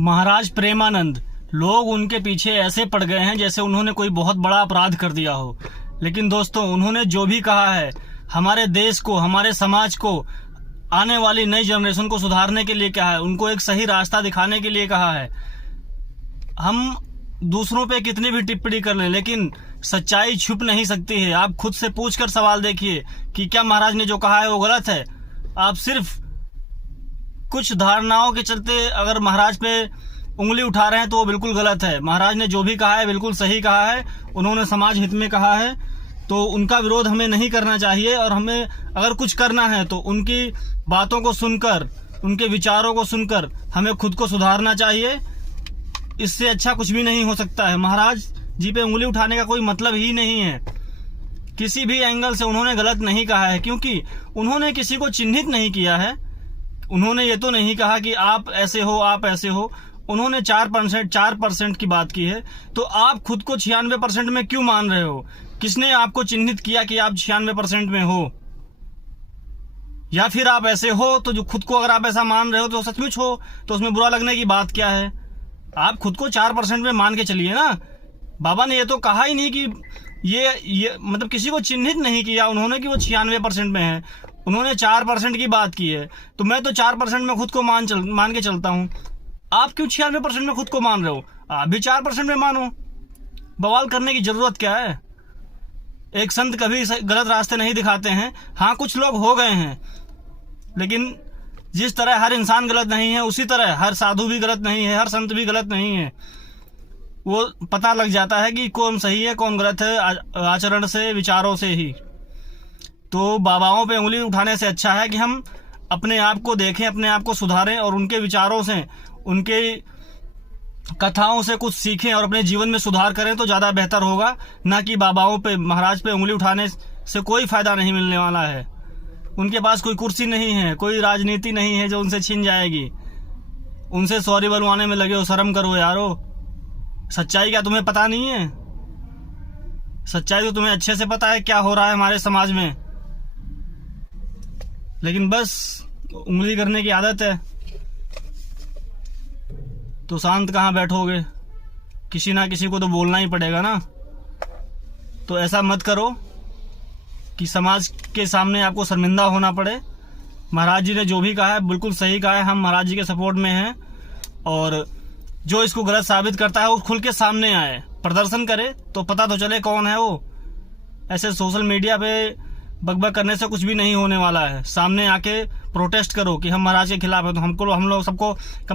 महाराज प्रेमानंद, लोग उनके पीछे ऐसे पड़ गए हैं जैसे उन्होंने कोई बहुत बड़ा अपराध कर दिया हो। लेकिन दोस्तों, उन्होंने जो भी कहा है हमारे देश को, हमारे समाज को, आने वाली नई जनरेशन को सुधारने के लिए कहा है, उनको एक सही रास्ता दिखाने के लिए कहा है। हम दूसरों पे कितनी भी टिप्पणी कर लें, लेकिन सच्चाई छुप नहीं सकती है। आप खुद से पूछकर सवाल देखिए कि क्या महाराज ने जो कहा है वो गलत है। आप सिर्फ कुछ धारणाओं के चलते अगर महाराज पे उंगली उठा रहे हैं तो वो बिल्कुल गलत है। महाराज ने जो भी कहा है बिल्कुल सही कहा है, उन्होंने समाज हित में कहा है, तो उनका विरोध हमें नहीं करना चाहिए। और हमें अगर कुछ करना है तो उनकी बातों को सुनकर, उनके विचारों को सुनकर हमें खुद को सुधारना चाहिए। इससे अच्छा कुछ भी नहीं हो सकता है। महाराज जी पे उंगली उठाने का कोई मतलब ही नहीं है। किसी भी एंगल से उन्होंने गलत नहीं कहा है, क्योंकि उन्होंने किसी को चिन्हित नहीं किया है। उन्होंने ये तो नहीं कहा कि आप ऐसे हो, आप ऐसे हो। उन्होंने 4% की बात की है। तो आप खुद को 96% में क्यों मान रहे हो? किसने आपको चिन्हित किया कि आप 96% में हो? या फिर आप ऐसे हो तो जो खुद को अगर आप ऐसा मान रहे हो तो सचमुच हो, तो उसमें बुरा लगने की बात क्या है? आप खुद को 4% में मान के चलिए ना। बाबा ने ये तो कहा ही नहीं कि ये मतलब किसी को चिन्हित नहीं किया उन्होंने कि वो 96% में है। उन्होंने 4% की बात की है, तो मैं तो 4% में खुद को मान के चलता हूँ। आप क्यों 96% में खुद को मान रहे हो? आप भी 4% में मानो। बवाल करने की जरूरत क्या है? एक संत कभी गलत रास्ते नहीं दिखाते हैं। हाँ, कुछ लोग हो गए हैं, लेकिन जिस तरह हर इंसान गलत नहीं है, उसी तरह हर साधु भी गलत नहीं है, हर संत भी गलत नहीं है। वो पता लग जाता है कि कौन सही है कौन गलत है आचरण से, विचारों से ही। तो बाबाओं पे उंगली उठाने से अच्छा है कि हम अपने आप को देखें, अपने आप को सुधारें और उनके विचारों से, उनके कथाओं से कुछ सीखें और अपने जीवन में सुधार करें तो ज़्यादा बेहतर होगा। ना कि बाबाओं पे, महाराज पे उंगली उठाने से कोई फ़ायदा नहीं मिलने वाला है। उनके पास कोई कुर्सी नहीं है, कोई राजनीति नहीं है जो उनसे छीन जाएगी। उनसे सॉरी बनवाने में लगे हो, शर्म करो यारो। सच्चाई क्या तुम्हें पता नहीं है? सच्चाई तो तुम्हें अच्छे से पता है क्या हो रहा है हमारे समाज में, लेकिन बस उंगली करने की आदत है। तो शांत कहाँ बैठोगे? किसी ना किसी को तो बोलना ही पड़ेगा ना। तो ऐसा मत करो कि समाज के सामने आपको शर्मिंदा होना पड़े। महाराज जी ने जो भी कहा है बिल्कुल सही कहा है। हम महाराज जी के सपोर्ट में हैं, और जो इसको गलत साबित करता है वो खुल के सामने आए, प्रदर्शन करे, तो पता तो चले कौन है वो। ऐसे सोशल मीडिया पे बकबक करने से कुछ भी नहीं होने वाला है। सामने आके प्रोटेस्ट करो कि हम महाराज के खिलाफ है, तो हम लोग सबको कम